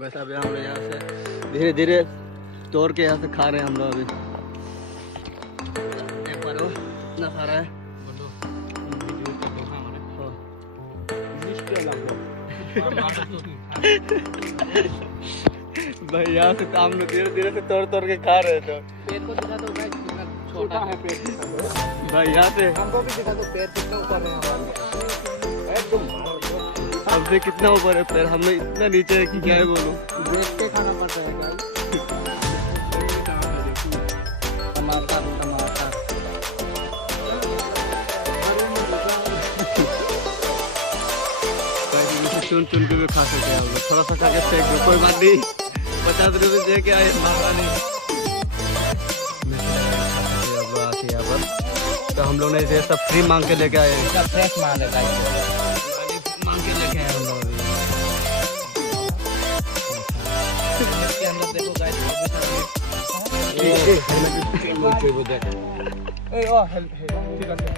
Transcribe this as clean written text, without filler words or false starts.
Guys अभी हम लोग यहाँ से धीरे धीरे तोड़ के यहाँ से खा रहे हैं हम लोग अभी। एक बार वो ना खा रहा है भाई यहाँ से हम लोग धीरे धीरे से तोड़ तोड़ के खा रहे थे। पेड़ को दिखा दो गाइस कितना छोटा है पेड़। भाई यहाँ से हमको भी दिखा दो पेड़ कितना ऊपर है हमारे एकदम। हमसे कितना ऊपर है पैर, हम लोग इतना नीचे है कि क्या है बोलूं। देख के खाना पड़ता है गाइस। टमाटर टमाटर चुन चुन के भी खा सकते हैं हम लोग, थोड़ा सा खा के फेंक दो कोई बात नहीं, 50 रुपये दे के आए मांगा नहीं। यहाँ पर तो हम लोग ने ये सब फ्री मांग के लेके आए, फ्रेश माल है गाइस। मांग के लेके आए हम लोग। इसके अंदर देखो गाइस ठीक है।